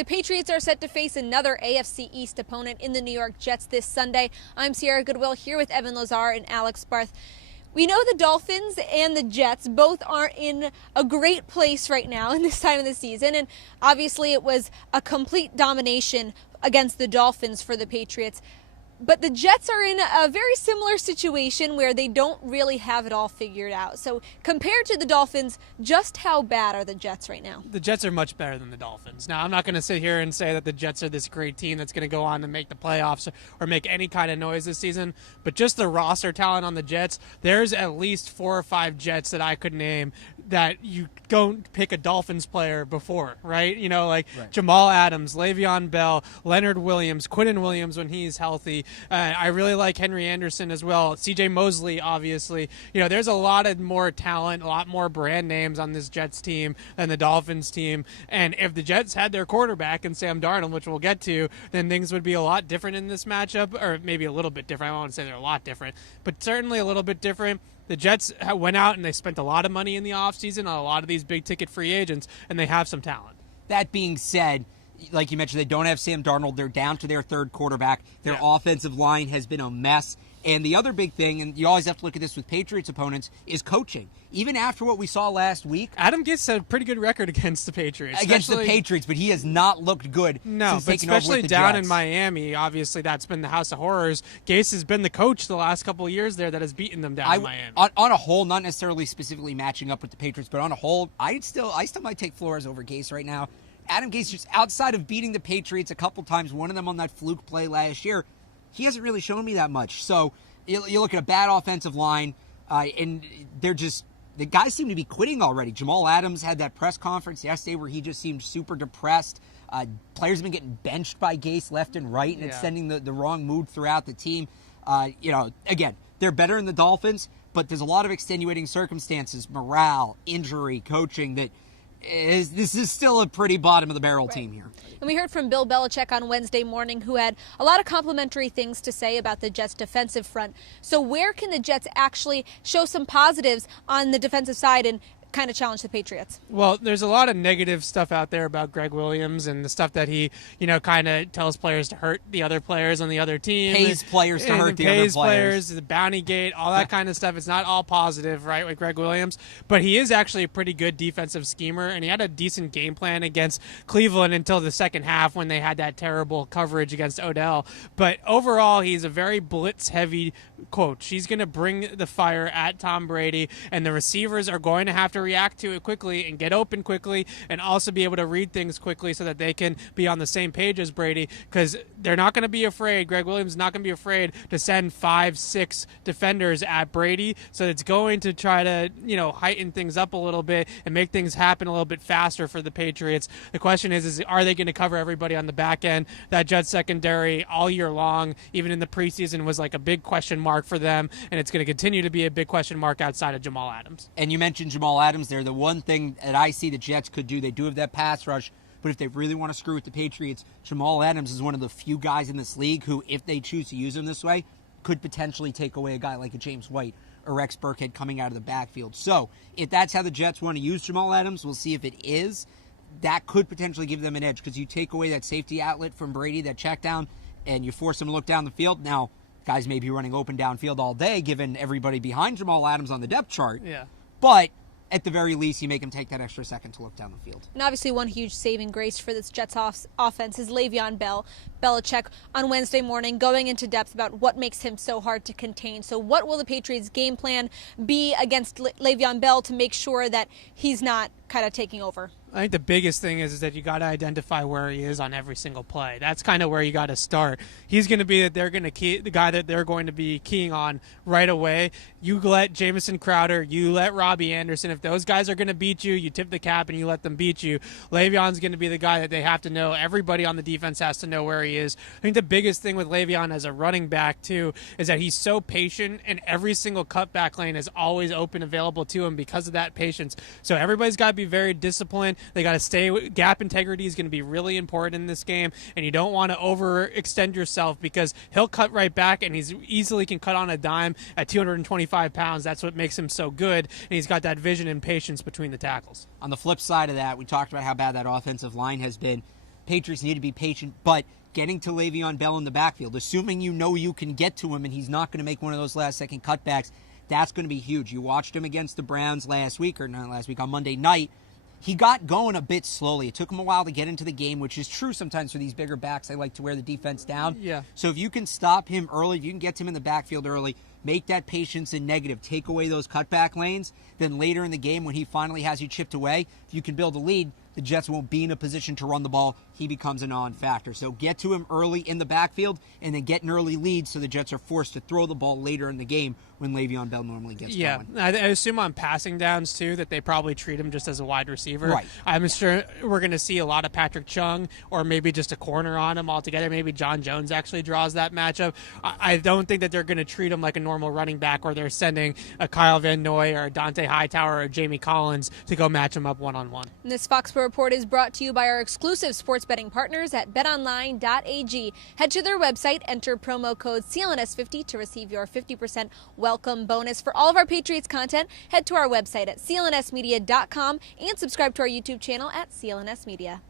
The Patriots are set to face another AFC East opponent in the New York Jets this Sunday. I'm Sierra Goodwill here with Evan Lazar and Alex Barth. We know the Dolphins and the Jets both aren't in a great place right now in this time of the season, and obviously it was a complete domination against the Dolphins for the Patriots. But the Jets are in a very similar situation where they don't really have it all figured out. So compared to the Dolphins, just how bad are the Jets right now? The Jets are much better than the Dolphins. Now, I'm not going to sit here and say that the Jets are this great team that's going to go on to make the playoffs or make any kind of noise this season. But just the roster talent on the Jets, there's at least 4 or 5 Jets that I could name that you don't pick a Dolphins player before, right? You know, like right. Jamal Adams, Le'Veon Bell, Leonard Williams, Quinnen Williams when he's healthy. I really like Henry Anderson as well. C.J. Mosley, obviously. You know, there's a lot of more talent, a lot more brand names on this Jets team than the Dolphins team. And if the Jets had their quarterback and Sam Darnold, which we'll get to, then things would be a lot different in this matchup, or maybe a little bit different. I don't want to say they're a lot different, but certainly a little bit different. The Jets went out and they spent a lot of money in the offseason on a lot of these big-ticket free agents, and they have some talent. That being said, like you mentioned, they don't have Sam Darnold. They're down to their third quarterback. Their offensive line has been a mess. And the other big thing, and you always have to look at this with Patriots opponents, is coaching. Even after what we saw last week. Adam Gase had a pretty good record against the Patriots. Against the Patriots, but he has not looked good since taking over with the especially down Jets. in Miami. Obviously, that's been the House of Horrors. Gase has been the coach the last couple of years there that has beaten them down in Miami. On a whole, not necessarily specifically matching up with the Patriots, but on a whole, I still might take Flores over Gase right now. Adam Gase, just outside of beating the Patriots a couple times, one of them on that fluke play last year, he hasn't really shown me that much. So you look at a bad offensive line, and the guys seem to be quitting already. Jamal Adams had that press conference yesterday where he just seemed super depressed. Players have been getting benched by Gase left and right, and it's sending the wrong mood throughout the team. Again, they're better than the Dolphins, but there's a lot of extenuating circumstances, morale, injury, coaching that this is still a pretty bottom-of-the-barrel team here. And we heard from Bill Belichick on Wednesday morning, who had a lot of complimentary things to say about the Jets' defensive front. So where can the Jets actually show some positives on the defensive side and kind of challenge the Patriots? Well, there's a lot of negative stuff out there about Greg Williams and the stuff that he, kind of tells players to hurt the other players on the other team. Pays players to hurt the other players. The bounty gate, all that kind of stuff. It's not all positive, right, with Greg Williams. But he is actually a pretty good defensive schemer, and he had a decent game plan against Cleveland until the second half when they had that terrible coverage against Odell. But overall, he's a very blitz-heavy coach. He's going to bring the fire at Tom Brady, and the receivers are going to have to react to it quickly and get open quickly and also be able to read things quickly so that they can be on the same page as Brady, because they're not going to be afraid. Greg Williams is not going to be afraid to send 5-6 defenders at Brady, so it's going to try to heighten things up a little bit and make things happen a little bit faster for the Patriots. The question is are they going to cover everybody on the back end? That Jets secondary all year long, even in the preseason, was like a big question mark for them, and it's going to continue to be a big question mark outside of Jamal Adams. And you mentioned Jamal Adams there. The one thing that I see the Jets could do, they do have that pass rush, but if they really want to screw with the Patriots, Jamal Adams is one of the few guys in this league who, if they choose to use him this way, could potentially take away a guy like a James White or Rex Burkhead coming out of the backfield. So if that's how the Jets want to use Jamal Adams, we'll see if it is. That could potentially give them an edge, because you take away that safety outlet from Brady, that check down, and you force him to look down the field. Now, guys may be running open downfield all day, given everybody behind Jamal Adams on the depth chart. Yeah. But at the very least, you make him take that extra second to look down the field. And obviously one huge saving grace for this Jets offense is Le'Veon Bell. Belichick on Wednesday morning going into depth about what makes him so hard to contain. So what will the Patriots' game plan be against Le'Veon Bell to make sure that he's not kind of taking over? I think the biggest thing is that you got to identify where he is on every single play. That's kind of where you got to start. He's going to be the guy that they're going to be keying on right away. You let Jamison Crowder, you let Robbie Anderson. If those guys are going to beat you, you tip the cap and you let them beat you. Le'Veon's going to be the guy that they have to know. Everybody on the defense has to know where he is. I think the biggest thing with Le'Veon as a running back, too, is that he's so patient, and every single cutback lane is always open, available to him because of that patience. So everybody's got to be very disciplined. They got to stay. Gap integrity is going to be really important in this game, and you don't want to overextend yourself, because he'll cut right back, and he's easily can cut on a dime at 225 pounds. That's what makes him so good, and he's got that vision and patience between the tackles. On the flip side of that, we talked about how bad that offensive line has been. Patriots need to be patient, but getting to Le'Veon Bell in the backfield, assuming you know you can get to him and he's not going to make one of those last-second cutbacks, that's going to be huge. You watched him against the Browns on Monday night. He got going a bit slowly. It took him a while to get into the game, which is true sometimes for these bigger backs. They like to wear the defense down. Yeah. So if you can stop him early, if you can get to him in the backfield early, make that patience a negative, take away those cutback lanes, then later in the game when he finally has you chipped away, if you can build a lead, the Jets won't be in a position to run the ball. He becomes a non-factor. So get to him early in the backfield and then get an early lead so the Jets are forced to throw the ball later in the game when Le'Veon Bell normally gets going. I assume on passing downs, too, that they probably treat him just as a wide receiver. Right. I'm sure we're going to see a lot of Patrick Chung or maybe just a corner on him altogether. Maybe John Jones actually draws that matchup. I don't think that they're going to treat him like a normal running back where they're sending a Kyle Van Noy or a Dante Hightower or a Jamie Collins to go match him up one-on-one. This Fox Sports Report is brought to you by our exclusive sports betting partners at betonline.ag. Head to their website, enter promo code CLNS50 to receive your 50% welcome bonus. For all of our Patriots content, head to our website at clnsmedia.com and subscribe to our YouTube channel at CLNS Media.